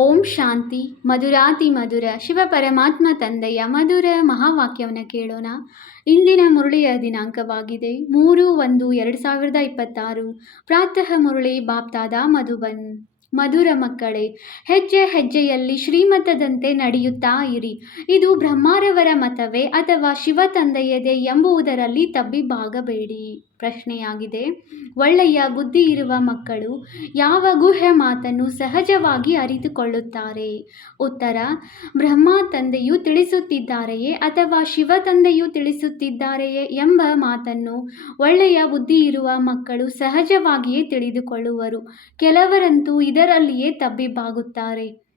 ಓಂ ಶಾಂತಿ. ಮಧುರಾತಿ ಮಧುರ. ಶಿವ ಪರಮಾತ್ಮ ತಂದೆಯ ಮಧುರ ಮಹಾವಾಕ್ಯವನ್ನು ಕೇಳೋಣ. ಇಂದಿನ ಮುರಳಿಯ ದಿನಾಂಕವಾಗಿದೆ. ಮೂರು ಒಂದು ಎರಡು ಸಾವಿರದ ಇಪ್ಪತ್ತಾರು. ಪ್ರಾತಃ ಮುರಳಿ ಬಾಪ್ತಾದ ಮಧುಬನ್. ಮಧುರ ಮಕ್ಕಳೇ, ಹೆಜ್ಜೆ ಹೆಜ್ಜೆಯಲ್ಲಿ ಶ್ರೀಮತದಂತೆ ನಡೆಯುತ್ತಾ ಇರಿ. ಇದು ಬ್ರಹ್ಮಾರವರ ಮತವೇ ಅಥವಾ ಶಿವ ತಂದೆಯದೇ ಎಂಬುವುದರಲ್ಲಿ ತಬ್ಬಿಬ್ಬಾಗಬೇಡಿ ಪ್ರಶ್ನೆಯಾಗಿದೆ. ಒಳ್ಳೆಯ ಬುದ್ಧಿ ಇರುವ ಮಕ್ಕಳು ಯಾವ ಗುಹೆ ಮಾತನ್ನು ಸಹಜವಾಗಿ ಅರಿತುಕೊಳ್ಳುತ್ತಾರೆ? ಉತ್ತರ, ಬ್ರಹ್ಮ ತಂದೆಯು ತಿಳಿಸುತ್ತಿದ್ದಾರೆಯೇ ಅಥವಾ ಶಿವ ತಂದೆಯು ತಿಳಿಸುತ್ತಿದ್ದಾರೆಯೇ ಎಂಬ ಮಾತನ್ನು ಒಳ್ಳೆಯ ಬುದ್ಧಿ ಇರುವ ಮಕ್ಕಳು ಸಹಜವಾಗಿಯೇ ತಿಳಿದುಕೊಳ್ಳುವರು. ಕೆಲವರಂತೂ ಇದರಲ್ಲಿಯೇ ತಬ್ಬಿಬ್ಬಾಗುತ್ತಾರೆ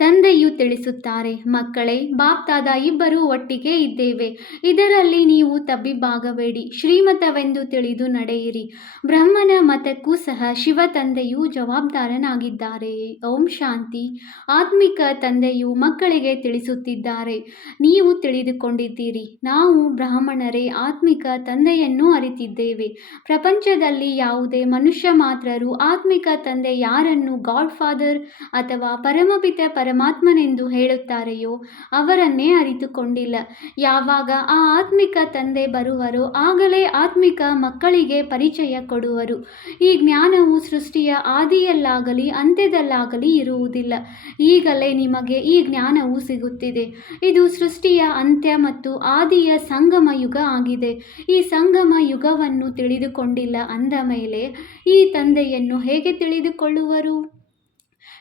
ತಂದೆಯು ತಿಳಿಸುತ್ತಾರೆ, ಮಕ್ಕಳೇ, ಬಾಪ್ತಾದ ಇಬ್ಬರು ಒಟ್ಟಿಗೆ ಇದ್ದೇವೆ. ಇದರಲ್ಲಿ ನೀವು ತಬ್ಬಿಬ್ಬಾಗಬೇಡಿ, ಶ್ರೀಮತವೆಂದು ತಿಳಿದು ನಡೆಯಿರಿ. ಬ್ರಹ್ಮನ ಮತಕ್ಕೂ ಸಹ ಶಿವ ತಂದೆಯು ಜವಾಬ್ದಾರನಾಗಿದ್ದಾರೆ. ಓಂ ಶಾಂತಿ. ಆತ್ಮಿಕ ತಂದೆಯು ಮಕ್ಕಳಿಗೆ ತಿಳಿಸುತ್ತಿದ್ದಾರೆ. ನೀವು ತಿಳಿದುಕೊಂಡಿದ್ದೀರಿ. ನಾವು ಬ್ರಾಹ್ಮಣರೇ, ಆತ್ಮಿಕ ತಂದೆಯನ್ನು ಅರಿತಿದ್ದೇವೆ. ಪ್ರಪಂಚದಲ್ಲಿ ಯಾವುದೇ ಮನುಷ್ಯ ಮಾತ್ರರು ಆತ್ಮಿಕ ತಂದೆ ಯಾರನ್ನು ಗಾಡ್ ಫಾದರ್ ಅಥವಾ ಪರಮಪಿತ ಪರಮಾತ್ಮನೆಂದು ಹೇಳುತ್ತಾರೆಯೋ ಅವರನ್ನೇ ಅರಿತುಕೊಂಡಿಲ್ಲ. ಯಾವಾಗ ಆ ಆತ್ಮಿಕ ತಂದೆ ಬರುವರೋ ಆಗಲೇ ಆತ್ಮಿಕ ಮಕ್ಕಳಿಗೆ ಪರಿಚಯ ಕೊಡುವರು. ಈ ಜ್ಞಾನವು ಸೃಷ್ಟಿಯ ಆದಿಯಲ್ಲಾಗಲಿ ಅಂತ್ಯದಲ್ಲಾಗಲಿ ಇರುವುದಿಲ್ಲ. ಈಗಲೇ ನಿಮಗೆ ಈ ಜ್ಞಾನವು ಸಿಗುತ್ತಿದೆ. ಇದು ಸೃಷ್ಟಿಯ ಅಂತ್ಯ ಮತ್ತು ಆದಿಯ ಸಂಗಮ ಯುಗ ಆಗಿದೆ. ಈ ಸಂಗಮ ಯುಗವನ್ನು ತಿಳಿದುಕೊಂಡಿಲ್ಲ ಅಂದ ಮೇಲೆ ಈ ತಂದೆಯನ್ನು ಹೇಗೆ ತಿಳಿದುಕೊಳ್ಳುವರು?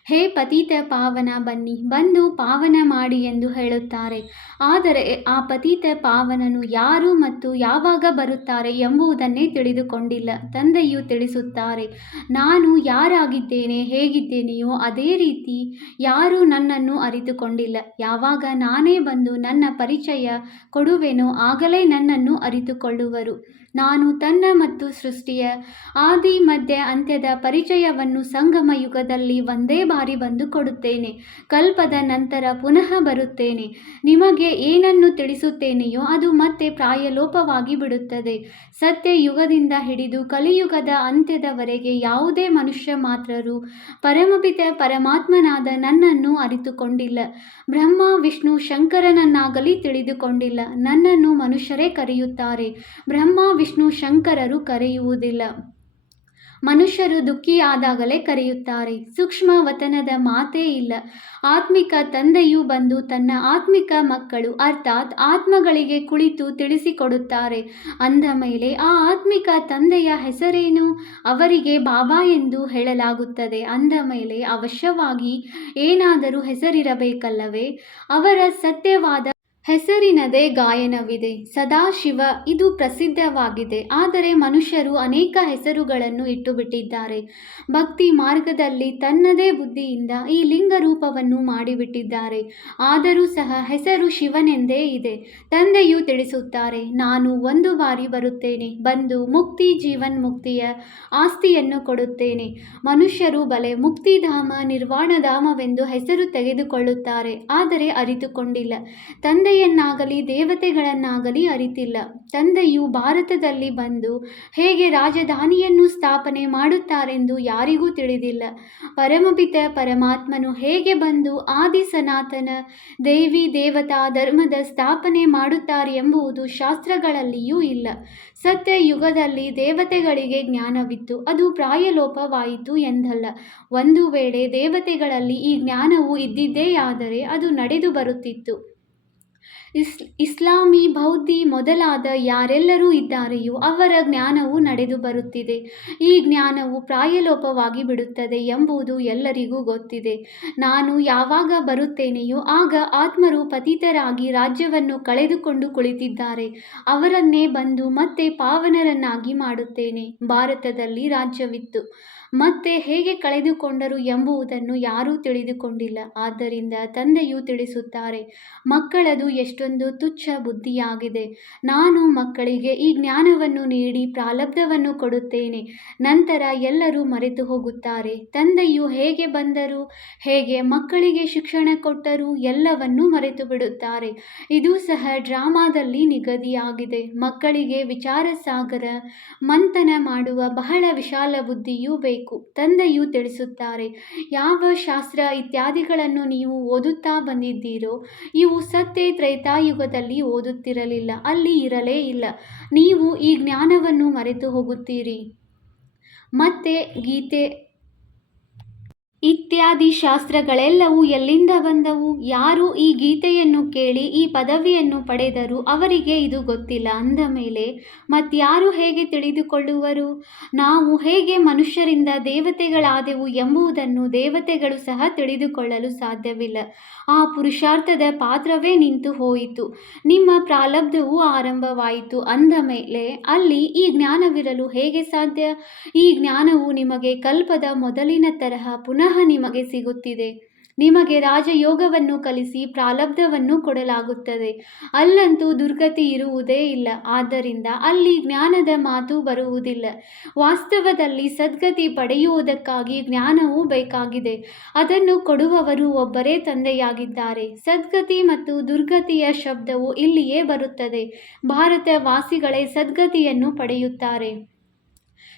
ಹೇ ಪತಿತ ಪಾವನ ಬನ್ನಿ, ಬಂದು ಪಾವನ ಮಾಡಿ ಎಂದು ಹೇಳುತ್ತಾರೆ. ಆದರೆ ಆ ಪತಿತ ಪಾವನನು ಯಾರು ಮತ್ತು ಯಾವಾಗ ಬರುತ್ತಾರೆ ಎಂಬುದನ್ನೇ ತಿಳಿದುಕೊಂಡಿಲ್ಲ. ತಂದೆಯು ತಿಳಿಸುತ್ತಾರೆ, ನಾನು ಯಾರಾಗಿದ್ದೇನೆ, ಹೇಗಿದ್ದೇನೆಯೋ ಅದೇ ರೀತಿ ಯಾರೂ ನನ್ನನ್ನು ಅರಿತುಕೊಂಡಿಲ್ಲ. ಯಾವಾಗ ನಾನೇ ಬಂದು ನನ್ನ ಪರಿಚಯ ಕೊಡುವೆನೋ ಆಗಲೇ ನನ್ನನ್ನು ಅರಿತುಕೊಳ್ಳುವರು. ನಾನು ತನ್ನ ಮತ್ತು ಸೃಷ್ಟಿಯ ಆದಿ ಮಧ್ಯ ಅಂತ್ಯದ ಪರಿಚಯವನ್ನು ಸಂಗಮ ಯುಗದಲ್ಲಿ ಒಂದೇ ಬಾರಿ ಬಂದು ಕೊಡುತ್ತೇನೆ. ಕಲ್ಪದ ನಂತರ ಪುನಃ ಬರುತ್ತೇನೆ. ನಿಮಗೆ ಏನನ್ನು ತಿಳಿಸುತ್ತೇನೆಯೋ ಅದು ಮತ್ತೆ ಪ್ರಾಯಲೋಪವಾಗಿ ಬಿಡುತ್ತದೆ. ಸತ್ಯ ಯುಗದಿಂದ ಹಿಡಿದು ಕಲಿಯುಗದ ಅಂತ್ಯದವರೆಗೆ ಯಾವುದೇ ಮನುಷ್ಯ ಮಾತ್ರರು ಪರಮಪಿತ ಪರಮಾತ್ಮನಾದ ನನ್ನನ್ನು ಅರಿತುಕೊಂಡಿಲ್ಲ. ಬ್ರಹ್ಮ, ವಿಷ್ಣು, ಶಂಕರನನ್ನಾಗಲಿ ತಿಳಿದುಕೊಂಡಿಲ್ಲ. ನನ್ನನ್ನು ಮನುಷ್ಯರೇ ಕರೆಯುತ್ತಾರೆ. ಬ್ರಹ್ಮ, ವಿಷ್ಣು ಶಂಕರರು ಕರೆಯುವುದಿಲ್ಲ. ಮನುಷ್ಯರು ದುಃಖಿಯಾದಾಗಲೇ ಕರೆಯುತ್ತಾರೆ. ಸೂಕ್ಷ್ಮ ವತನದ ಮಾತೇ ಇಲ್ಲ. ಆತ್ಮಿಕ ತಂದೆಯು ಬಂದು ತನ್ನ ಆತ್ಮಿಕ ಮಕ್ಕಳು ಅರ್ಥಾತ್ ಆತ್ಮಗಳಿಗೆ ಕುಳಿತು ತಿಳಿಸಿಕೊಡುತ್ತಾರೆ. ಅಂದ ಮೇಲೆ ಆ ಆತ್ಮಿಕ ತಂದೆಯ ಹೆಸರೇನು? ಅವರಿಗೆ ಬಾಬಾ ಎಂದು ಹೇಳಲಾಗುತ್ತದೆ. ಅಂದ ಮೇಲೆ ಅವಶ್ಯವಾಗಿ ಏನಾದರೂ ಹೆಸರಿರಬೇಕಲ್ಲವೇ? ಅವರ ಸತ್ಯವಾದ ಹೆಸರಿನದೇ ಗಾಯನವಿದೆ. ಸದಾಶಿವ, ಇದು ಪ್ರಸಿದ್ಧವಾಗಿದೆ. ಆದರೆ ಮನುಷ್ಯರು ಅನೇಕ ಹೆಸರುಗಳನ್ನು ಇಟ್ಟುಬಿಟ್ಟಿದ್ದಾರೆ. ಭಕ್ತಿ ಮಾರ್ಗದಲ್ಲಿ ತನ್ನದೇ ಬುದ್ಧಿಯಿಂದ ಈ ಲಿಂಗ ರೂಪವನ್ನು ಮಾಡಿಬಿಟ್ಟಿದ್ದಾರೆ. ಆದರೂ ಸಹ ಹೆಸರು ಶಿವನೆಂದೇ ಇದೆ. ತಂದೆಯು ತಿಳಿಸುತ್ತಾರೆ, ನಾನು ಒಂದು ಬಾರಿ ಬರುತ್ತೇನೆ. ಬಂದು ಮುಕ್ತಿ ಜೀವನ್ ಮುಕ್ತಿಯ ಆಸ್ತಿಯನ್ನು ಕೊಡುತ್ತೇನೆ. ಮನುಷ್ಯರು ಬಲೆ ಮುಕ್ತಿಧಾಮ ನಿರ್ವಾಣಧಾಮವೆಂದು ಹೆಸರು ತೆಗೆದುಕೊಳ್ಳುತ್ತಾರೆ, ಆದರೆ ಅರಿತುಕೊಂಡಿಲ್ಲ. ತಂದೆಯ ತಂದೆಯನ್ನಾಗಲಿ ದೇವತೆಗಳನ್ನಾಗಲಿ ಅರಿತಿಲ್ಲ. ತಂದೆಯು ಭಾರತದಲ್ಲಿ ಬಂದು ಹೇಗೆ ರಾಜಧಾನಿಯನ್ನು ಸ್ಥಾಪನೆ ಮಾಡುತ್ತಾರೆಂದು ಯಾರಿಗೂ ತಿಳಿದಿಲ್ಲ. ಪರಮಪಿತ ಪರಮಾತ್ಮನು ಹೇಗೆ ಬಂದು ಆದಿ ಸನಾತನ ದೇವಿ ದೇವತಾ ಧರ್ಮದ ಸ್ಥಾಪನೆ ಮಾಡುತ್ತಾರೆ ಎಂಬುದು ಶಾಸ್ತ್ರಗಳಲ್ಲಿಯೂ ಇಲ್ಲ. ಸತ್ಯ ಯುಗದಲ್ಲಿ ದೇವತೆಗಳಿಗೆ ಜ್ಞಾನವಿತ್ತು. ಅದು ಪ್ರಾಯಲೋಪವಾಯಿತು ಎಂದಲ್ಲ. ಒಂದು ವೇಳೆ ದೇವತೆಗಳಲ್ಲಿ ಈ ಜ್ಞಾನವು ಇದ್ದಿದ್ದೇಯಾದರೆ ಅದು ನಡೆದು ಬರುತ್ತಿತ್ತು. ಇಸ್, ಇಸ್ಲಾಮಿ ಬೌದ್ಧಿ ಮೊದಲಾದ ಯಾರೆಲ್ಲರೂ ಇದ್ದಾರೆಯೋ ಅವರ ಜ್ಞಾನವು ನಡೆದು ಬರುತ್ತಿದೆ. ಈ ಜ್ಞಾನವು ಪ್ರಾಯಲೋಪವಾಗಿ ಬಿಡುತ್ತದೆ ಎಂಬುದು ಎಲ್ಲರಿಗೂ ಗೊತ್ತಿದೆ. ನಾನು ಯಾವಾಗ ಬರುತ್ತೇನೆಯೋ ಆಗ ಆತ್ಮರು ಪತಿತರಾಗಿ ರಾಜ್ಯವನ್ನು ಕಳೆದುಕೊಂಡು ಕುಳಿತಿದ್ದಾರೆ. ಅವರನ್ನೇ ಬಂದು ಮತ್ತೆ ಪಾವನರನ್ನಾಗಿ ಮಾಡುತ್ತೇನೆ. ಭಾರತದಲ್ಲಿ ರಾಜ್ಯವಿತ್ತು. ಮತ್ತೆ ಹೇಗೆ ಕಳೆದುಕೊಂಡರು ಎಂಬುವುದನ್ನು ಯಾರೂ ತಿಳಿದುಕೊಂಡಿಲ್ಲ. ಆದ್ದರಿಂದ ತಂದೆಯು ತಿಳಿಸುತ್ತಾರೆ, ಮಕ್ಕಳದು ಎಷ್ಟೊಂದು ತುಚ್ಛ ಬುದ್ಧಿಯಾಗಿದೆ. ನಾನು ಮಕ್ಕಳಿಗೆ ಈ ಜ್ಞಾನವನ್ನು ನೀಡಿ ಪ್ರಾಲಬ್ಧವನ್ನು ಕೊಡುತ್ತೇನೆ. ನಂತರ ಎಲ್ಲರೂ ಮರೆತು ಹೋಗುತ್ತಾರೆ. ತಂದೆಯು ಹೇಗೆ ಬಂದರು, ಹೇಗೆ ಮಕ್ಕಳಿಗೆ ಶಿಕ್ಷಣ ಕೊಟ್ಟರು ಎಲ್ಲವನ್ನೂ ಮರೆತು ಬಿಡುತ್ತಾರೆ. ಇದು ಸಹ ಡ್ರಾಮಾದಲ್ಲಿ ನಿಗದಿಯಾಗಿದೆ. ಮಕ್ಕಳಿಗೆ ವಿಚಾರ ಸಾಗರ ಮಂಥನ ಮಾಡುವ ಬಹಳ ವಿಶಾಲ ಬುದ್ಧಿಯೂ ಬೇಕು. ಓದಬೇಕು ತಂದೆಯು ತಿಳಿಸುತ್ತಾರೆ, ಯಾವ ಶಾಸ್ತ್ರ ಇತ್ಯಾದಿಗಳನ್ನು ನೀವು ಓದುತ್ತಾ ಬಂದಿದ್ದೀರೋ, ಇವು ಸತ್ಯ ತ್ರೈತಾಯುಗದಲ್ಲಿ ಓದುತ್ತಿರಲಿಲ್ಲ, ಅಲ್ಲಿ ಇರಲೇ ಇಲ್ಲ. ನೀವು ಈ ಜ್ಞಾನವನ್ನು ಮರೆತು ಹೋಗುತ್ತೀರಿ. ಮತ್ತೆ ಗೀತೆ ಇತ್ಯಾದಿ ಶಾಸ್ತ್ರಗಳೆಲ್ಲವೂ ಎಲ್ಲಿಂದ ಬಂದವು? ಯಾರು ಈ ಗೀತೆಯನ್ನು ಕೇಳಿ ಈ ಪದವಿಯನ್ನು ಪಡೆದರು? ಅವರಿಗೆ ಇದು ಗೊತ್ತಿಲ್ಲ. ಅಂದ ಮೇಲೆ, ಮತ್ತಾರು ಹೇಗೆ ತಿಳಿದುಕೊಳ್ಳುವರು? ನಾವು ಹೇಗೆ ಮನುಷ್ಯರಿಂದ ದೇವತೆಗಳಾದೆವು ಎಂಬುದನ್ನು ದೇವತೆಗಳು ಸಹ ತಿಳಿದುಕೊಳ್ಳಲು ಸಾಧ್ಯವಿಲ್ಲ. ಆ ಪುರುಷಾರ್ಥದ ಪಾತ್ರವೇ ನಿಂತು ಹೋಯಿತು. ನಿಮ್ಮ ಪ್ರಾಲಬ್ಧವು ಆರಂಭವಾಯಿತು. ಅಂದ ಮೇಲೆ, ಅಲ್ಲಿ ಈ ಜ್ಞಾನವಿರಲು ಹೇಗೆ ಸಾಧ್ಯ? ಈ ಜ್ಞಾನವು ನಿಮಗೆ ಕಲ್ಪದ ಮೊದಲಿನ ತರಹ ಪುನಃ ನಿಮಗೆ ಸಿಗುತ್ತಿದೆ. ನಿಮಗೆ ರಾಜಯೋಗವನ್ನು ಕಲಿಸಿ ಪ್ರಾಲಬ್ಧವನ್ನು ಕೊಡಲಾಗುತ್ತದೆ. ಅಲ್ಲಂತೂ ದುರ್ಗತಿ ಇರುವುದೇ ಇಲ್ಲ. ಆದ್ದರಿಂದ ಅಲ್ಲಿ ಜ್ಞಾನದ ಮಾತು ಬರುವುದಿಲ್ಲ. ವಾಸ್ತವದಲ್ಲಿ ಸದ್ಗತಿ ಪಡೆಯುವುದಕ್ಕಾಗಿ ಜ್ಞಾನವೂ ಬೇಕಾಗಿದೆ. ಅದನ್ನು ಕೊಡುವವರು ಒಬ್ಬರೇ ತಂದೆಯಾಗಿದ್ದಾರೆ. ಸದ್ಗತಿ ಮತ್ತು ದುರ್ಗತಿಯ ಶಬ್ದವು ಇಲ್ಲಿಯೇ ಬರುತ್ತದೆ. ಭಾರತ ವಾಸಿಗಳೇ ಸದ್ಗತಿಯನ್ನು ಪಡೆಯುತ್ತಾರೆ.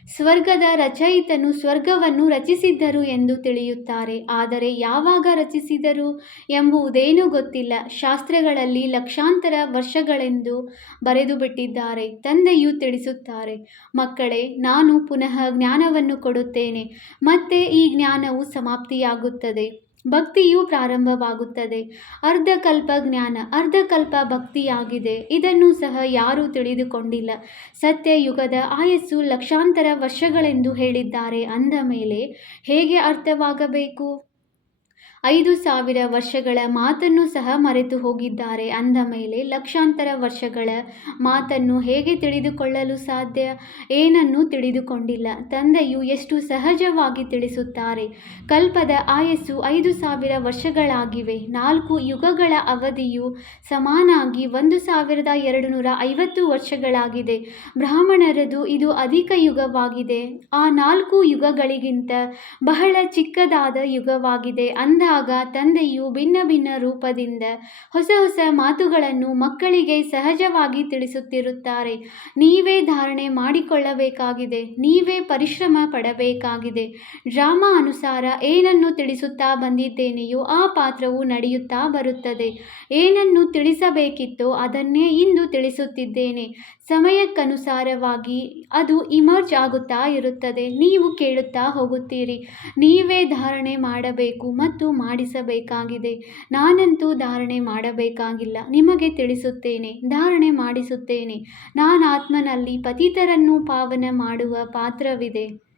ಸ್ವರ್ಗದ ರಚಯಿತನು ಸ್ವರ್ಗವನ್ನು ರಚಿಸಿದ್ದರು ಎಂದು ತಿಳಿಯುತ್ತಾರೆ. ಆದರೆ ಯಾವಾಗ ರಚಿಸಿದರು ಎಂಬುದೇನೂ ಗೊತ್ತಿಲ್ಲ. ಶಾಸ್ತ್ರಗಳಲ್ಲಿ ಲಕ್ಷಾಂತರ ವರ್ಷಗಳೆಂದು ಬರೆದು ಬಿಟ್ಟಿದ್ದಾರೆ ತಂದೆಯು ತಿಳಿಸುತ್ತಾರೆ, ಮಕ್ಕಳೇ, ನಾನು ಪುನಃ ಜ್ಞಾನವನ್ನು ಕೊಡುತ್ತೇನೆ. ಮತ್ತೆ ಈ ಜ್ಞಾನವು ಸಮಾಪ್ತಿಯಾಗುತ್ತದೆ. ಭಕ್ತಿಯು ಪ್ರಾರಂಭವಾಗುತ್ತದೆ. ಅರ್ಧಕಲ್ಪ ಜ್ಞಾನ, ಅರ್ಧಕಲ್ಪ ಭಕ್ತಿಯಾಗಿದೆ. ಇದನ್ನು ಸಹ ಯಾರೂ ತಿಳಿದುಕೊಂಡಿಲ್ಲ. ಸತ್ಯಯುಗದ ಆಯಸ್ಸು ಲಕ್ಷಾಂತರ ವರ್ಷಗಳೆಂದು ಹೇಳಿದ್ದಾರೆ. ಅಂದ ಮೇಲೆ ಹೇಗೆ ಅರ್ಥವಾಗಬೇಕು? ಐದು ಸಾವಿರ ವರ್ಷಗಳ ಮಾತನ್ನು ಸಹ ಮರೆತು ಹೋಗಿದ್ದಾರೆ. ಅಂದ ಮೇಲೆ ಲಕ್ಷಾಂತರ ವರ್ಷಗಳ ಮಾತನ್ನು ಹೇಗೆ ತಿಳಿದುಕೊಳ್ಳಲು ಸಾಧ್ಯ? ಏನನ್ನೂ ತಿಳಿದುಕೊಂಡಿಲ್ಲ. ತಂದೆಯು ಎಷ್ಟು ಸಹಜವಾಗಿ ತಿಳಿಸುತ್ತಾರೆ? ಕಲ್ಪದ ಆಯಸ್ಸು ಐದು ಸಾವಿರ ವರ್ಷಗಳಾಗಿವೆ. ನಾಲ್ಕು ಯುಗಗಳ ಅವಧಿಯು ಸಮಾನಾಗಿ ಒಂದು ಸಾವಿರದ ಎರಡು ನೂರ ಐವತ್ತು ವರ್ಷಗಳಾಗಿದೆ. ಬ್ರಾಹ್ಮಣರದು ಇದು ಅಧಿಕ ಯುಗವಾಗಿದೆ. ಆ ನಾಲ್ಕು ಯುಗಗಳಿಗಿಂತ ಬಹಳ ಚಿಕ್ಕದಾದ ಯುಗವಾಗಿದೆ. ಅಂದಾಗ ತಂದೆಯು ಭಿನ್ನ ಭಿನ್ನ ರೂಪದಿಂದ ಹೊಸ ಹೊಸ ಮಾತುಗಳನ್ನು ಮಕ್ಕಳಿಗೆ ಸಹಜವಾಗಿ ತಿಳಿಸುತ್ತಿರುತ್ತಾರೆ. ನೀವೇ ಧಾರಣೆ ಮಾಡಿಕೊಳ್ಳಬೇಕಾಗಿದೆ. ನೀವೇ ಪರಿಶ್ರಮ ಪಡಬೇಕಾಗಿದೆ. ಡ್ರಾಮಾ ಅನುಸಾರ ಏನನ್ನು ತಿಳಿಸುತ್ತಾ ಬಂದಿದ್ದೇನೆಯೋ ಆ ಪಾತ್ರವು ನಡೆಯುತ್ತಾ ಬರುತ್ತದೆ. ಏನನ್ನು ತಿಳಿಸಬೇಕಿತ್ತೋ ಅದನ್ನೇ ಇಂದು ತಿಳಿಸುತ್ತಿದ್ದೇನೆ. ಸಮಯಕ್ಕನುಸಾರವಾಗಿ ಅದು ಇಮರ್ಜ್ ಆಗುತ್ತಾ ಇರುತ್ತದೆ. ನೀವು ಕೇಳುತ್ತಾ ಹೋಗುತ್ತೀರಿ. ನೀವೇ ಧಾರಣೆ ಮಾಡಬೇಕು ಮತ್ತು ಮಾಡಿಸಬೇಕಾಗಿದೆ. ನಾನಂತೂ ಧಾರಣೆ ಮಾಡಬೇಕಾಗಿಲ್ಲ. ನಿಮಗೆ ತಿಳಿಸುತ್ತೇನೆ ಧಾರಣೆ ಮಾಡಿಸುತ್ತೇನೆ. ನಾನು ಆತ್ಮನಲ್ಲಿ ಪತಿತರನ್ನು ಪಾವನ ಮಾಡುವ ಪಾತ್ರವಿದೆ.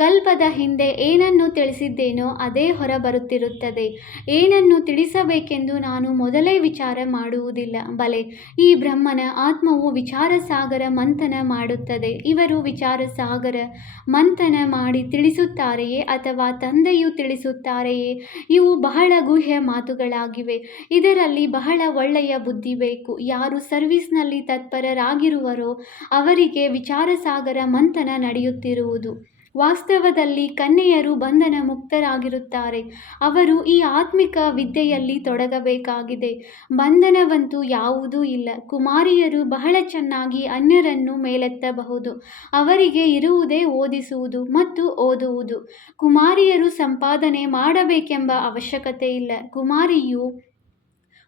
ಕಲ್ಪದ ಹಿಂದೆ ಏನನ್ನು ತಿಳಿಸಿದ್ದೇನೋ ಅದೇ ಹೊರಬರುತ್ತಿರುತ್ತದೆ. ಏನನ್ನು ತಿಳಿಸಬೇಕೆಂದು ನಾನು ಮೊದಲೇ ವಿಚಾರ ಮಾಡುವುದಿಲ್ಲ. ಬಲೆ, ಈ ಬ್ರಹ್ಮನ ಆತ್ಮವು ವಿಚಾರ ಸಾಗರ ಮಂಥನ ಮಾಡುತ್ತದೆ. ಇವರು ವಿಚಾರ ಸಾಗರ ಮಂಥನ ಮಾಡಿ ತಿಳಿಸುತ್ತಾರೆಯೇ ಅಥವಾ ತಂದೆಯು ತಿಳಿಸುತ್ತಾರೆಯೇ? ಇವು ಬಹಳ ಗುಹ್ಯ ಮಾತುಗಳಾಗಿವೆ. ಇದರಲ್ಲಿ ಬಹಳ ಒಳ್ಳೆಯ ಬುದ್ಧಿ ಬೇಕು. ಯಾರು ಸರ್ವಿಸ್ನಲ್ಲಿ ತತ್ಪರರಾಗಿರುವರೋ ಅವರಿಗೆ ವಿಚಾರ ಸಾಗರ ಮಂಥನ ನಡೆಯುತ್ತಿರುವುದು. ವಾಸ್ತವದಲ್ಲಿ ಕನ್ಯೆಯರು ಬಂಧನ ಮುಕ್ತರಾಗಿರುತ್ತಾರೆ ಅವರು ಈ ಆತ್ಮಿಕ ವಿದ್ಯೆಯಲ್ಲಿ ತೊಡಗಬೇಕಾಗಿದೆ. ಬಂಧನವಂತೂ ಯಾವುದೂ ಇಲ್ಲ. ಕುಮಾರಿಯರು ಬಹಳ ಚೆನ್ನಾಗಿ ಅನ್ಯರನ್ನು ಮೇಲೆತ್ತಬಹುದು. ಅವರಿಗೆ ಇರುವುದೇ ಓದಿಸುವುದು ಮತ್ತು ಓದುವುದು. ಕುಮಾರಿಯರು ಸಂಪಾದನೆ ಮಾಡಬೇಕೆಂಬ ಅವಶ್ಯಕತೆ ಇಲ್ಲ ಕುಮಾರಿಯು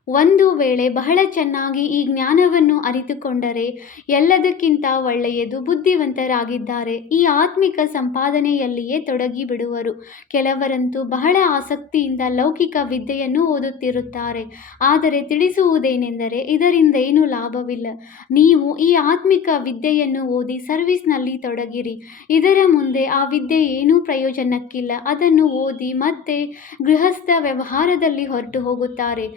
ಒಂದು ವೇಳೆ ಬಹಳ ಚೆನ್ನಾಗಿ ಈ ಜ್ಞಾನವನ್ನು ಅರಿತುಕೊಂಡರೆ ಎಲ್ಲದಕ್ಕಿಂತ ಒಳ್ಳೆಯದು ಬುದ್ಧಿವಂತರಾಗಿದ್ದಾರೆ. ಈ ಆತ್ಮಿಕ ಸಂಪಾದನೆಯಲ್ಲಿಯೇ ತೊಡಗಿ ಬಿಡುವರು ಕೆಲವರಂತೂ ಬಹಳ ಆಸಕ್ತಿಯಿಂದ ಲೌಕಿಕ ವಿದ್ಯೆಯನ್ನು ಓದುತ್ತಿರುತ್ತಾರೆ. ಆದರೆ ತಿಳಿಸುವುದೇನೆಂದರೆ ಇದರಿಂದ ಏನು ಲಾಭವಿಲ್ಲ. ನೀವು ಈ ಆತ್ಮಿಕ ವಿದ್ಯೆಯನ್ನು ಓದಿ ಸರ್ವಿಸ್ನಲ್ಲಿ ತೊಡಗಿರಿ. ಇದರ ಮುಂದೆ ಆ ವಿದ್ಯೆ ಏನೂ ಪ್ರಯೋಜನಕ್ಕಿಲ್ಲ. ಅದನ್ನು ಓದಿ ಮತ್ತೆ ಗೃಹಸ್ಥ ವ್ಯವಹಾರದಲ್ಲಿ ಹೊರಟು ಹೋಗುತ್ತಾರೆ.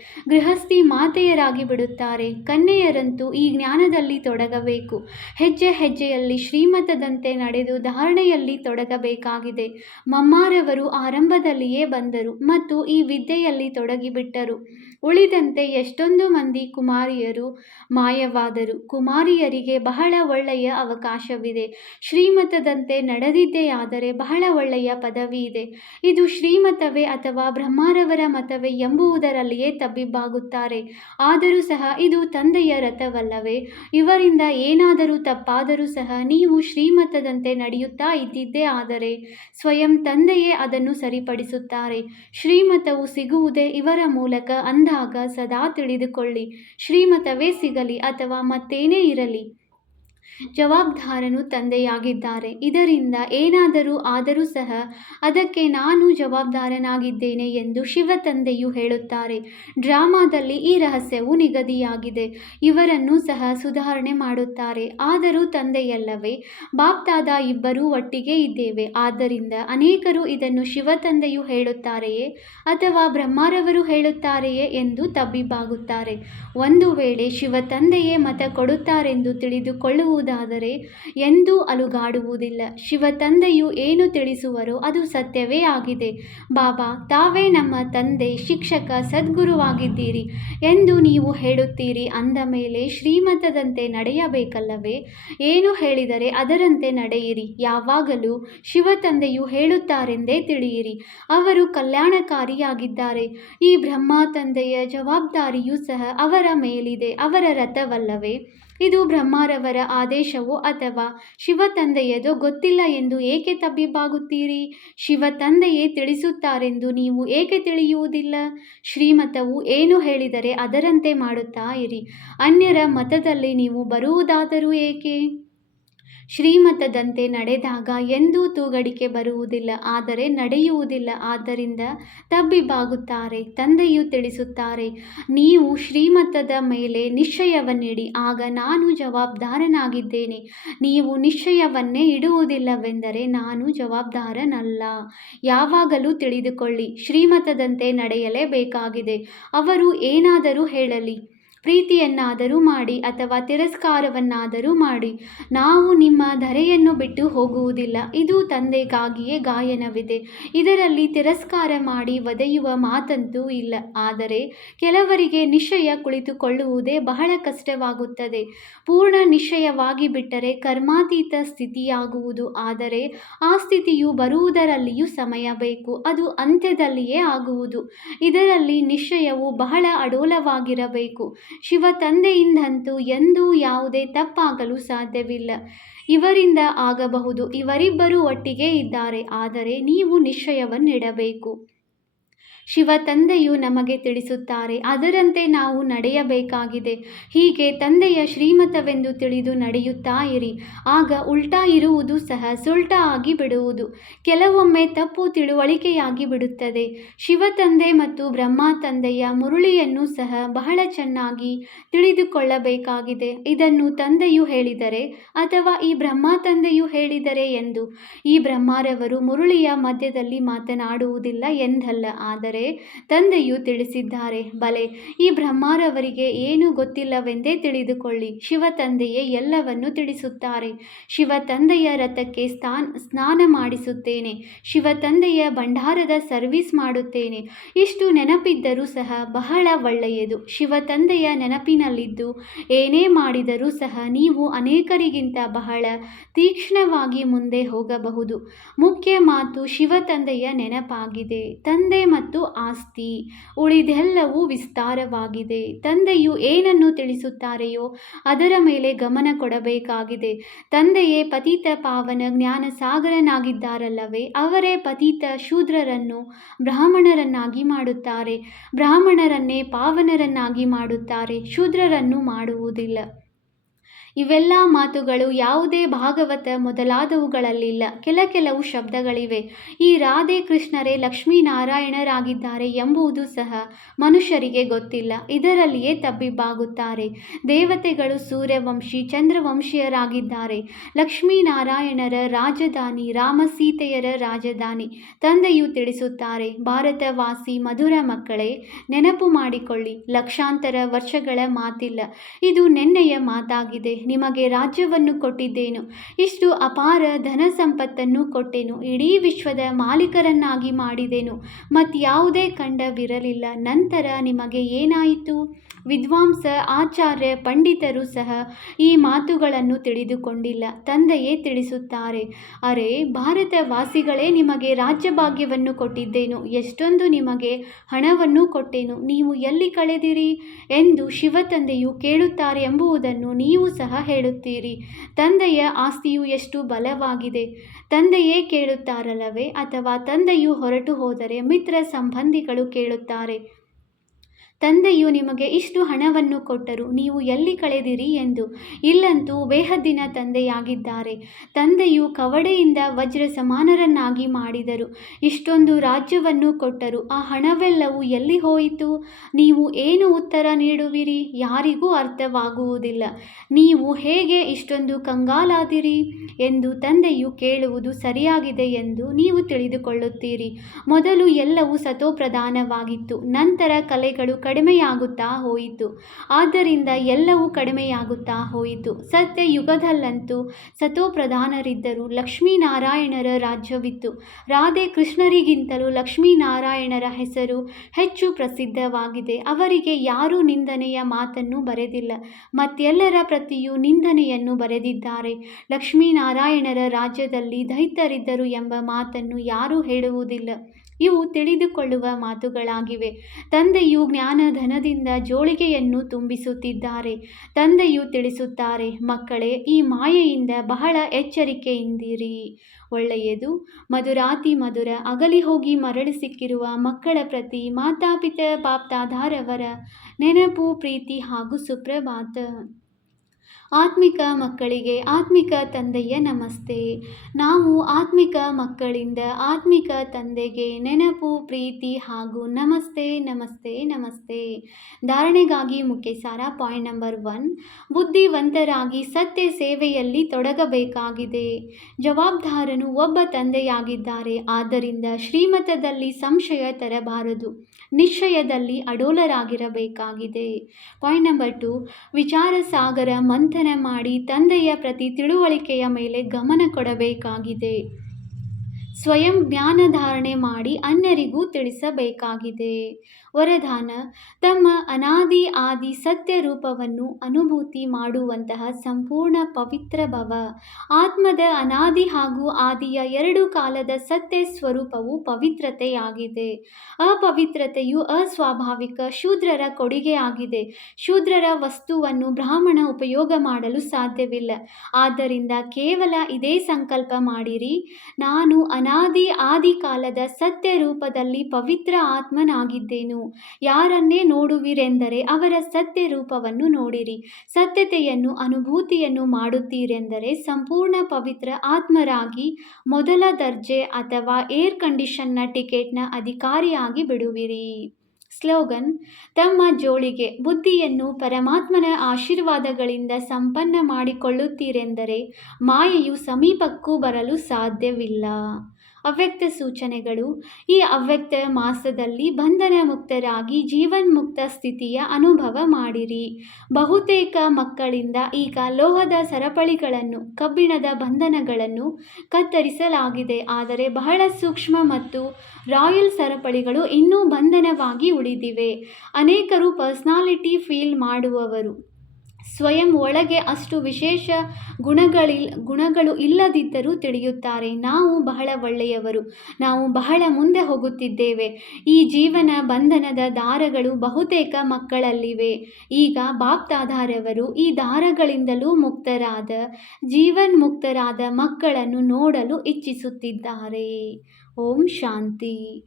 ಗೃಹಸ್ಥಿ ಮಾತೆಯರಾಗಿ ಬಿಡುತ್ತಾರೆ. ಕನ್ಯೆಯರಂತೂ ಈ ಜ್ಞಾನದಲ್ಲಿ ತೊಡಗಬೇಕು. ಹೆಜ್ಜೆ ಹೆಜ್ಜೆಯಲ್ಲಿ ಶ್ರೀಮತದಂತೆ ನಡೆದು ಧಾರಣೆಯಲ್ಲಿ ತೊಡಗಬೇಕಾಗಿದೆ. ಮಮ್ಮಾರವರು ಆರಂಭದಲ್ಲಿಯೇ ಬಂದರು ಮತ್ತು ಈ ವಿದ್ಯೆಯಲ್ಲಿ ತೊಡಗಿಬಿಟ್ಟರು. ಉಳಿದಂತೆ ಎಷ್ಟೊಂದು ಮಂದಿ ಕುಮಾರಿಯರು ಮಾಯವಾದರು. ಕುಮಾರಿಯರಿಗೆ ಬಹಳ ಒಳ್ಳೆಯ ಅವಕಾಶವಿದೆ. ಶ್ರೀಮತದಂತೆ ನಡೆದಿದೆಯಾದರೆ ಬಹಳ ಒಳ್ಳೆಯ ಪದವಿ ಇದೆ. ಇದು ಶ್ರೀಮತವೇ ಅಥವಾ ಬ್ರಹ್ಮಾರವರ ಮತವೇ ಎಂಬುವುದರಲ್ಲಿಯೇ ತಬ್ಬಿಬ್ಬಾಗುತ್ತಾರೆ. ಆದರೂ ಸಹ ಇದು ತಂದೆಯ ರಥವಲ್ಲವೇ? ಇವರಿಂದ ಏನಾದರೂ ತಪ್ಪಾದರೂ ಸಹ ನೀವು ಶ್ರೀಮತದಂತೆ ನಡೆಯುತ್ತಾ ಇದ್ದಿದ್ದೇ ಆದರೆ ಸ್ವಯಂ ತಂದೆಯೇ ಅದನ್ನು ಸರಿಪಡಿಸುತ್ತಾರೆ. ಶ್ರೀಮತವು ಸಿಗುವುದೇ ಇವರ ಮೂಲಕ ಅಂದಾಗ ಸದಾ ತಿಳಿದುಕೊಳ್ಳಿ. ಶ್ರೀಮತವೇ ಸಿಗಲಿ ಅಥವಾ ಮತ್ತೇನೇ ಇರಲಿ. ಜವಾಬ್ದಾರನು ತಂದೆಯಾಗಿದ್ದಾರೆ. ಇದರಿಂದ ಏನಾದರೂ ಆದರೂ ಸಹ ಅದಕ್ಕೆ ನಾನು ಜವಾಬ್ದಾರನಾಗಿದ್ದೇನೆ ಎಂದು ಶಿವ ತಂದೆಯು ಹೇಳುತ್ತಾರೆ. ಡ್ರಾಮಾದಲ್ಲಿ ಈ ರಹಸ್ಯವು ನಿಗದಿಯಾಗಿದೆ. ಇವರನ್ನು ಸಹ ಸುಧಾರಣೆ ಮಾಡುತ್ತಾರೆ. ಆದರೂ ತಂದೆಯಲ್ಲವೇ, ಬಾಪ್ತಾದ ಇಬ್ಬರೂ ಒಟ್ಟಿಗೆ ಇದ್ದೇವೆ. ಆದ್ದರಿಂದ ಅನೇಕರು ಇದನ್ನು ಶಿವ ತಂದೆಯು ಹೇಳುತ್ತಾರೆಯೇ ಅಥವಾ ಬ್ರಹ್ಮಾರವರು ಹೇಳುತ್ತಾರೆಯೇ ಎಂದು ತಬ್ಬಿಬ್ಬಾಗುತ್ತಾರೆ ಒಂದು ವೇಳೆ ಶಿವ ತಂದೆಯೇ ಮತ ಕೊಡುತ್ತಾರೆಂದು ತಿಳಿದುಕೊಳ್ಳುವುದಾದರೆ ಎಂದೂ ಅಲುಗಾಡುವುದಿಲ್ಲ. ಶಿವ ತಂದೆಯು ಏನು ತಿಳಿಸುವರೋ ಅದು ಸತ್ಯವೇ ಆಗಿದೆ. ಬಾಬಾ, ತಾವೇ ನಮ್ಮ ತಂದೆ, ಶಿಕ್ಷಕ, ಸದ್ಗುರುವಾಗಿದ್ದೀರಿ ಎಂದು ನೀವು ಹೇಳುತ್ತೀರಿ. ಅಂದ ಮೇಲೆ ಶ್ರೀಮತದಂತೆ ನಡೆಯಬೇಕಲ್ಲವೇ? ಏನು ಹೇಳಿದರೆ ಅದರಂತೆ ನಡೆಯಿರಿ. ಯಾವಾಗಲೂ ಶಿವ ತಂದೆಯು ಹೇಳುತ್ತಾರೆಂದೇ ತಿಳಿಯಿರಿ. ಅವರು ಕಲ್ಯಾಣಕಾರಿಯಾಗಿದ್ದಾರೆ. ಈ ಬ್ರಹ್ಮ ತಂದೆಯ ಜವಾಬ್ದಾರಿಯೂ ಸಹ ಅವರ ಮೇಲಿದೆ. ಅವರ ರಥವಲ್ಲವೇ? ಇದು ಬ್ರಹ್ಮರವರ ಆದೇಶವೋ ಅಥವಾ ಶಿವ ತಂದೆಯದೋ ಗೊತ್ತಿಲ್ಲ ಎಂದು ಏಕೆ ತಬ್ಬಿಬ್ಬಾಗುತ್ತೀರಿ? ಶಿವ ತಂದೆಯೇ ತಿಳಿಸುತ್ತಾರೆಂದು ನೀವು ಏಕೆ ತಿಳಿಯುವುದಿಲ್ಲ? ಶ್ರೀಮತವು ಏನು ಹೇಳಿದರೆ ಅದರಂತೆ ಮಾಡುತ್ತಾ ಇರಿ. ಅನ್ಯರ ಮತದಲ್ಲಿ ನೀವು ಬರುವುದಾದರೂ ಏಕೆ? ಶ್ರೀಮತದಂತೆ ನಡೆದಾಗ ಎಂದೂ ತೂಗಡಿಕೆ ಬರುವುದಿಲ್ಲ, ಆದರೆ ನಡೆಯುವುದಿಲ್ಲ. ಆದ್ದರಿಂದ ತಬ್ಬಿಬ್ಬಾಗುತ್ತಾರೆ ತಂದೆಯು ತಿಳಿಸುತ್ತಾರೆ, ನೀವು ಶ್ರೀಮತದ ಮೇಲೆ ನಿಶ್ಚಯವನ್ನಿಡಿ ಆಗ ನಾನು ಜವಾಬ್ದಾರನಾಗಿದ್ದೇನೆ. ನೀವು ನಿಶ್ಚಯವನ್ನೇ ಇಡುವುದಿಲ್ಲವೆಂದರೆ ನಾನು ಜವಾಬ್ದಾರನಲ್ಲ. ಯಾವಾಗಲೂ ತಿಳಿದುಕೊಳ್ಳಿ, ಶ್ರೀಮತದಂತೆ ನಡೆಯಲೇಬೇಕಾಗಿದೆ. ಅವರು ಏನಾದರೂ ಹೇಳಲಿ. ಪ್ರೀತಿಯನ್ನಾದರೂ ಮಾಡಿ ಅಥವಾ ತಿರಸ್ಕಾರವನ್ನಾದರೂ ಮಾಡಿ, ನಾವು ನಿಮ್ಮ ಧರೆಯನ್ನು ಬಿಟ್ಟು ಹೋಗುವುದಿಲ್ಲ. ಇದು ತಂದೆಗಾಗಿಯೇ ಗಾಯನವಿದೆ. ಇದರಲ್ಲಿ ತಿರಸ್ಕಾರ ಮಾಡಿ ಒದೆಯುವ ಮಾತಂತೂ ಇಲ್ಲ. ಆದರೆ ಕೆಲವರಿಗೆ ನಿಶ್ಚಯ ಕುಳಿತುಕೊಳ್ಳುವುದೇ ಬಹಳ ಕಷ್ಟವಾಗುತ್ತದೆ. ಪೂರ್ಣ ನಿಶ್ಚಯವಾಗಿ ಬಿಟ್ಟರೆ ಕರ್ಮಾತೀತ ಸ್ಥಿತಿಯಾಗುವುದು. ಆದರೆ ಆ ಸ್ಥಿತಿಯು ಬರುವುದರಲ್ಲಿಯೂ ಸಮಯ ಬೇಕು. ಅದು ಅಂತ್ಯದಲ್ಲಿಯೇ ಆಗುವುದು. ಇದರಲ್ಲಿ ನಿಶ್ಚಯವು ಬಹಳ ಅಡೋಲವಾಗಿರಬೇಕು. ಶಿವ ತಂದೆಯಿಂದಂತೂ ಎಂದೂ ಯಾವುದೇ ತಪ್ಪಾಗಲು ಸಾಧ್ಯವಿಲ್ಲ. ಇವರಿಂದ ಆಗಬಹುದು. ಇವರಿಬ್ಬರೂ ಒಟ್ಟಿಗೆ ಇದ್ದಾರೆ. ಆದರೆ ನೀವು ನಿಶ್ಚಯವನ್ನಿಡಬೇಕು. ಶಿವ ತಂದೆಯು ನಮಗೆ ತಿಳಿಸುತ್ತಾರೆ, ಅದರಂತೆ ನಾವು ನಡೆಯಬೇಕಾಗಿದೆ. ಹೀಗೆ ತಂದೆಯ ಶ್ರೀಮತವೆಂದು ತಿಳಿದು ನಡೆಯುತ್ತಾ ಇರಿ ಆಗ ಉಲ್ಟಾ ಇರುವುದು ಸಹ ಸುಲ್ಟಾ ಆಗಿ ಬಿಡುವುದು. ಕೆಲವೊಮ್ಮೆ ತಪ್ಪು ತಿಳುವಳಿಕೆಯಾಗಿ ಬಿಡುತ್ತದೆ. ಶಿವ ತಂದೆ ಮತ್ತು ಬ್ರಹ್ಮ ತಂದೆಯ ಮುರುಳಿಯನ್ನು ಸಹ ಬಹಳ ಚೆನ್ನಾಗಿ ತಿಳಿದುಕೊಳ್ಳಬೇಕಾಗಿದೆ. ಇದನ್ನು ತಂದೆಯು ಹೇಳಿದರೆ ಅಥವಾ ಈ ಬ್ರಹ್ಮ ತಂದೆಯು ಹೇಳಿದರೆ ಎಂದು. ಈ ಬ್ರಹ್ಮರವರು ಮುರುಳಿಯ ಮಧ್ಯದಲ್ಲಿ ಮಾತನಾಡುವುದಿಲ್ಲ ಎಂದಲ್ಲ, ಆದರೆ ತಂದೆಯು ತಿಳಿಸಿದ್ದಾರೆ, ಬಲೆ, ಈ ಬ್ರಹ್ಮಾರವರಿಗೆ ಏನೂ ಗೊತ್ತಿಲ್ಲವೆಂದೇ ತಿಳಿದುಕೊಳ್ಳಿ. ಶಿವ ತಂದೆಯೇ ಎಲ್ಲವನ್ನು ತಿಳಿಸುತ್ತಾರೆ. ಶಿವ ತಂದೆಯ ರಥಕ್ಕೆ ಸ್ನಾನ ಮಾಡಿಸುತ್ತೇನೆ. ಶಿವ ತಂದೆಯ ಭಂಡಾರದ ಸರ್ವಿಸ್ ಮಾಡುತ್ತೇನೆ. ಇಷ್ಟು ನೆನಪಿದ್ದರೂ ಸಹ ಬಹಳ ಒಳ್ಳೆಯದು. ಶಿವ ತಂದೆಯ ನೆನಪಿನಲ್ಲಿದ್ದು ಏನೇ ಮಾಡಿದರೂ ಸಹ ನೀವು ಅನೇಕರಿಗಿಂತ ಬಹಳ ತೀಕ್ಷ್ಣವಾಗಿ ಮುಂದೆ ಹೋಗಬಹುದು. ಮುಖ್ಯ ಮಾತು ಶಿವ ತಂದೆಯ ನೆನಪಾಗಿದೆ. ತಂದೆ ಮತ್ತು ಆಸ್ತಿ, ಉಳಿದೆಲ್ಲವೂ ವಿಸ್ತಾರವಾಗಿದೆ. ತಂದೆಯು ಏನನ್ನು ತಿಳಿಸುತ್ತಾರೆಯೋ ಅದರ ಮೇಲೆ ಗಮನ ಕೊಡಬೇಕಾಗಿದೆ. ತಂದೆಯೇ ಪತಿತ ಪಾವನ ಜ್ಞಾನ ಸಾಗರನಾಗಿದ್ದಾರಲ್ಲವೇ ಅವರೇ ಪತಿತ ಶೂದ್ರರನ್ನು ಬ್ರಾಹ್ಮಣರನ್ನಾಗಿ ಮಾಡುತ್ತಾರೆ. ಬ್ರಾಹ್ಮಣರನ್ನೇ ಪಾವನರನ್ನಾಗಿ ಮಾಡುತ್ತಾರೆ, ಶೂದ್ರರನ್ನು ಮಾಡುವುದಿಲ್ಲ. ಇವೆಲ್ಲ ಮಾತುಗಳು ಯಾವುದೇ ಭಾಗವತ ಮೊದಲಾದವುಗಳಲ್ಲಿಲ್ಲ. ಕೆಲ ಕೆಲವು ಶಬ್ದಗಳಿವೆ. ಈ ರಾಧೆ ಕೃಷ್ಣರೇ ಲಕ್ಷ್ಮೀನಾರಾಯಣರಾಗಿದ್ದಾರೆ ಎಂಬುದು ಸಹ ಮನುಷ್ಯರಿಗೆ ಗೊತ್ತಿಲ್ಲ. ಇದರಲ್ಲಿಯೇ ತಬ್ಬಿಬ್ಬಾಗುತ್ತಾರೆ. ದೇವತೆಗಳು ಸೂರ್ಯವಂಶಿ, ಚಂದ್ರವಂಶೀಯರಾಗಿದ್ದಾರೆ. ಲಕ್ಷ್ಮೀನಾರಾಯಣರ ರಾಜಧಾನಿ, ರಾಮಸೀತೆಯರ ರಾಜಧಾನಿ ತಂದೆಯು ತಿಳಿಸುತ್ತಾರೆ, ಭಾರತವಾಸಿ ಮಧುರ ಮಕ್ಕಳೇ, ನೆನಪು ಮಾಡಿಕೊಳ್ಳಿ, ಲಕ್ಷಾಂತರ ವರ್ಷಗಳ ಮಾತಿಲ್ಲ. ಇದು ನೆನ್ನೆಯ ಮಾತಾಗಿದೆ. ನಿಮಗೆ ರಾಜ್ಯವನ್ನು ಕೊಟ್ಟಿದ್ದೇನು? ಇಷ್ಟು ಅಪಾರ ಧನ ಸಂಪತ್ತನ್ನು ಕೊಟ್ಟೆನು. ಇಡೀ ವಿಶ್ವದ ಮಾಲೀಕರನ್ನಾಗಿ ಮಾಡಿದೆನು. ಮತ್ತಾವುದೇ ಕಂಡವಿರಲಿಲ್ಲ. ನಂತರ ನಿಮಗೆ ಏನಾಯಿತು? ವಿದ್ವಾಂಸ, ಆಚಾರ್ಯ, ಪಂಡಿತರು ಸಹ ಈ ಮಾತುಗಳನ್ನು ತಿಳಿದುಕೊಂಡಿಲ್ಲ. ತಂದೆಯೇ ತಿಳಿಸುತ್ತಾರೆ, ಅರೆ, ಭಾರತವಾಸಿಗಳೇ ನಿಮಗೆ ರಾಜ್ಯಭಾಗ್ಯವನ್ನು ಕೊಟ್ಟಿದ್ದೇನು? ಎಷ್ಟೊಂದು ನಿಮಗೆ ಹಣವನ್ನು ಕೊಟ್ಟೇನು. ನೀವು ಎಲ್ಲಿ ಕಳೆದಿರಿ? ಎಂದು ಶಿವತಂದೆಯು ಕೇಳುತ್ತಾರೆ ಎಂಬುವುದನ್ನು ನೀವು ಸಹ ಹೇಳುತ್ತೀರಿ. ತಂದೆಯ ಆಸ್ತಿಯು ಎಷ್ಟು ಬಲವಾಗಿದೆ? ತಂದೆಯೇ ಕೇಳುತ್ತಾರಲ್ಲವೇ ಅಥವಾ ತಂದೆಯು ಹೊರಟು ಹೋದರೆ ಮಿತ್ರ ಸಂಬಂಧಿಗಳು ಕೇಳುತ್ತಾರೆ. ತಂದೆಯು ನಿಮಗೆ ಇಷ್ಟು ಹಣವನ್ನು ಕೊಟ್ಟರು, ನೀವು ಎಲ್ಲಿ ಕಳೆದಿರಿ ಎಂದು. ಇಲ್ಲಂತೂ ಬೇಹದ್ದಿನ ತಂದೆಯಾಗಿದ್ದಾರೆ. ತಂದೆಯು ಕವಡೆಯಿಂದ ವಜ್ರ ಸಮಾನರನ್ನಾಗಿ ಮಾಡಿದರು. ಇಷ್ಟೊಂದು ರಾಜ್ಯವನ್ನು ಕೊಟ್ಟರು. ಆ ಹಣವೆಲ್ಲವೂ ಎಲ್ಲಿ ಹೋಯಿತು? ನೀವು ಏನು ಉತ್ತರ ನೀಡುವಿರಿ? ಯಾರಿಗೂ ಅರ್ಥವಾಗುವುದಿಲ್ಲ. ನೀವು ಹೇಗೆ ಇಷ್ಟೊಂದು ಕಂಗಾಲಾದಿರಿ ಎಂದು ತಂದೆಯು ಕೇಳುವುದು ಸರಿಯಾಗಿದೆ ಎಂದು ನೀವು ತಿಳಿದುಕೊಳ್ಳುತ್ತೀರಿ. ಮೊದಲು ಎಲ್ಲವೂ ಸತೋಪ್ರಧಾನವಾಗಿತ್ತು. ನಂತರ ಕಲೆಗಳು ಕಡಿಮೆಯಾಗುತ್ತಾ ಹೋಯಿತು. ಆದ್ದರಿಂದ ಎಲ್ಲವೂ ಕಡಿಮೆಯಾಗುತ್ತಾ ಹೋಯಿತು. ಸತ್ಯ ಯುಗದಲ್ಲಂತೂ ಸತೋಪ್ರಧಾನರಿದ್ದರು ಲಕ್ಷ್ಮೀನಾರಾಯಣರ ರಾಜ್ಯವಿತ್ತು. ರಾಧೆ ಕೃಷ್ಣರಿಗಿಂತಲೂ ಲಕ್ಷ್ಮೀನಾರಾಯಣರ ಹೆಸರು ಹೆಚ್ಚು ಪ್ರಸಿದ್ಧವಾಗಿದೆ. ಅವರಿಗೆ ಯಾರೂ ನಿಂದನೆಯ ಮಾತನ್ನು ಬರೆದಿಲ್ಲ. ಮತ್ತೆಲ್ಲರ ಪ್ರತಿಯೂ ನಿಂದನೆಯನ್ನು ಬರೆದಿದ್ದಾರೆ. ಲಕ್ಷ್ಮೀನಾರಾಯಣರ ರಾಜ್ಯದಲ್ಲಿ ದೈತ್ಯರಿದ್ದರು ಎಂಬ ಮಾತನ್ನು ಯಾರೂ ಹೇಳುವುದಿಲ್ಲ. ಇವು ತಿಳಿದುಕೊಳ್ಳುವ ಮಾತುಗಳಾಗಿವೆ. ತಂದೆಯು ಜ್ಞಾನಧನದಿಂದ ಜೋಳಿಗೆಯನ್ನು ತುಂಬಿಸುತ್ತಿದ್ದಾರೆ. ತಂದೆಯು ತಿಳಿಸುತ್ತಾರೆ, ಮಕ್ಕಳೇ, ಈ ಮಾಯೆಯಿಂದ ಬಹಳ ಎಚ್ಚರಿಕೆಯಿಂದಿರಿ. ಒಳ್ಳೆಯದು, ಮಧುರಾತಿ ಮಧುರ, ಅಗಲಿ ಹೋಗಿ ಮರಳಿ ಸಿಕ್ಕಿರುವ ಮಕ್ಕಳ ಪ್ರತಿ ಮಾತಾಪಿತ ಪಾಪ್ತಾಧಾರವರ ನೆನಪು, ಪ್ರೀತಿ ಹಾಗೂ ಸುಪ್ರಭಾತ. ಆತ್ಮಿಕ ಮಕ್ಕಳಿಗೆ ಆತ್ಮಿಕ ತಂದೆಯ ನಮಸ್ತೆ. ನಾವು ಆತ್ಮಿಕ ಮಕ್ಕಳಿಂದ ಆತ್ಮಿಕ ತಂದೆಗೆ ನೆನಪು, ಪ್ರೀತಿ ಹಾಗೂ ನಮಸ್ತೆ ನಮಸ್ತೆ ನಮಸ್ತೆ. ಧಾರಣೆಗಾಗಿ ಮುಖ್ಯ ಸಾರ ಪಾಯಿಂಟ್ ನಂಬರ್ ಒನ್, ಬುದ್ಧಿವಂತರಾಗಿ ಸತ್ಯ ಸೇವೆಯಲ್ಲಿ ತೊಡಗಬೇಕಾಗಿದೆ. ಜವಾಬ್ದಾರನು ಒಬ್ಬ ತಂದೆಯಾಗಿದ್ದಾರೆ, ಆದ್ದರಿಂದ ಶ್ರೀಮತದಲ್ಲಿ ಸಂಶಯ ತರಬಾರದು, ನಿಶ್ಚಯದಲ್ಲಿ ಅಡೋಲರಾಗಿರಬೇಕಾಗಿದೆ. ಪಾಯಿಂಟ್ ನಂಬರ್ ಟು ವಿಚಾರ ಸಾಗರ ಮಂಥನ ಮಾಡಿ ತಂದೆಯ ಪ್ರತಿ ತಿಳುವಳಿಕೆಯ ಮೇಲೆ ಗಮನ ಕೊಡಬೇಕಾಗಿದೆ. ಸ್ವಯಂ ಜ್ಞಾನ ಧಾರಣೆ ಮಾಡಿ ಅನ್ಯರಿಗೂ ತಿಳಿಸಬೇಕಾಗಿದೆ. ವರದಾನ, ತಮ್ಮ ಅನಾದಿ ಆದಿ ಸತ್ಯ ರೂಪವನ್ನು ಅನುಭೂತಿ ಮಾಡುವಂತಹ ಸಂಪೂರ್ಣ ಪವಿತ್ರ ಭವ, ಆತ್ಮದ ಅನಾದಿ ಹಾಗೂ ಆದಿಯ ಎರಡು ಕಾಲದ ಸತ್ಯ ಸ್ವರೂಪವು ಪವಿತ್ರತೆಯಾಗಿದೆ. ಅಪವಿತ್ರತೆಯು ಅಸ್ವಾಭಾವಿಕ ಶೂದ್ರರ ಕೊಡುಗೆಯಾಗಿದೆ ಶೂದ್ರರ ವಸ್ತುವನ್ನು ಬ್ರಾಹ್ಮಣ ಉಪಯೋಗ ಮಾಡಲು ಸಾಧ್ಯವಿಲ್ಲ. ಆದ್ದರಿಂದ ಕೇವಲ ಇದೇ ಸಂಕಲ್ಪ ಮಾಡಿರಿ. ನಾನು ಅನಾದಿ ಆದಿ ಕಾಲದ ಸತ್ಯ ರೂಪದಲ್ಲಿ ಪವಿತ್ರ ಆತ್ಮನಾಗಿದ್ದೇನು? ಯಾರನ್ನೇ ನೋಡುವಿರೆಂದರೆ ಅವರ ಸತ್ಯ ರೂಪವನ್ನು ನೋಡಿರಿ. ಸತ್ಯತೆಯನ್ನು, ಅನುಭೂತಿಯನ್ನು ಮಾಡುತ್ತೀರೆಂದರೆ ಸಂಪೂರ್ಣ ಪವಿತ್ರ ಆತ್ಮರಾಗಿ ಮೊದಲ ದರ್ಜೆ ಅಥವಾ ಏರ್ ಕಂಡೀಷನ್ನ ಟಿಕೆಟ್ನ ಅಧಿಕಾರಿಯಾಗಿ ಬಿಡುವಿರಿ. ಸ್ಲೋಗನ್, ತಮ್ಮ ಜೋಳಿಗೆ ಬುದ್ಧಿಯನ್ನು ಪರಮಾತ್ಮನ ಆಶೀರ್ವಾದಗಳಿಂದ ಸಂಪನ್ನ ಮಾಡಿಕೊಳ್ಳುತ್ತೀರೆಂದರೆ ಮಾಯೆಯು ಸಮೀಪಕ್ಕೂ ಬರಲು ಸಾಧ್ಯವಿಲ್ಲ. ಅವ್ಯಕ್ತ ಸೂಚನೆಗಳು. ಈ ಅವ್ಯಕ್ತ ಮಾಸದಲ್ಲಿ ಬಂಧನ ಮುಕ್ತರಾಗಿ ಜೀವನ್ಮುಕ್ತ ಸ್ಥಿತಿಯ ಅನುಭವ ಮಾಡಿರಿ. ಬಹುತೇಕ ಮಕ್ಕಳಿಂದ ಈಗ ಲೋಹದ ಸರಪಳಿಗಳನ್ನು, ಕಬ್ಬಿಣದ ಬಂಧನಗಳನ್ನು ಕತ್ತರಿಸಲಾಗಿದೆ. ಆದರೆ ಬಹಳ ಸೂಕ್ಷ್ಮ ಮತ್ತು ರಾಯಲ್ ಸರಪಳಿಗಳು ಇನ್ನೂ ಬಂಧನವಾಗಿ ಉಳಿದಿವೆ. ಅನೇಕರು ಪರ್ಸ್ನಾಲಿಟಿ ಫೀಲ್ ಮಾಡುವವರು. ಸ್ವಯಂ ಒಳಗೆ ಅಷ್ಟು ವಿಶೇಷ ಗುಣಗಳಿಲ್, ಗುಣಗಳು ಇಲ್ಲದಿದ್ದರೂ ತಿಳಿಯುತ್ತಾರೆ. ನಾವು ಬಹಳ ಒಳ್ಳೆಯವರು. ನಾವು ಬಹಳ ಮುಂದೆ ಹೋಗುತ್ತಿದ್ದೇವೆ. ಈ ಜೀವನ ಬಂಧನದ ದಾರಗಳು ಬಹುತೇಕ ಮಕ್ಕಳಲ್ಲಿವೆ. ಈಗ ಬಾಪ್ತಾದಾರವರು ಈ ದಾರಗಳಿಂದಲೂ ಮುಕ್ತರಾದ ಜೀವನ್ ಮುಕ್ತರಾದ ಮಕ್ಕಳನ್ನು ನೋಡಲು ಇಚ್ಛಿಸುತ್ತಿದ್ದಾರೆ. ಓಂ ಶಾಂತಿ.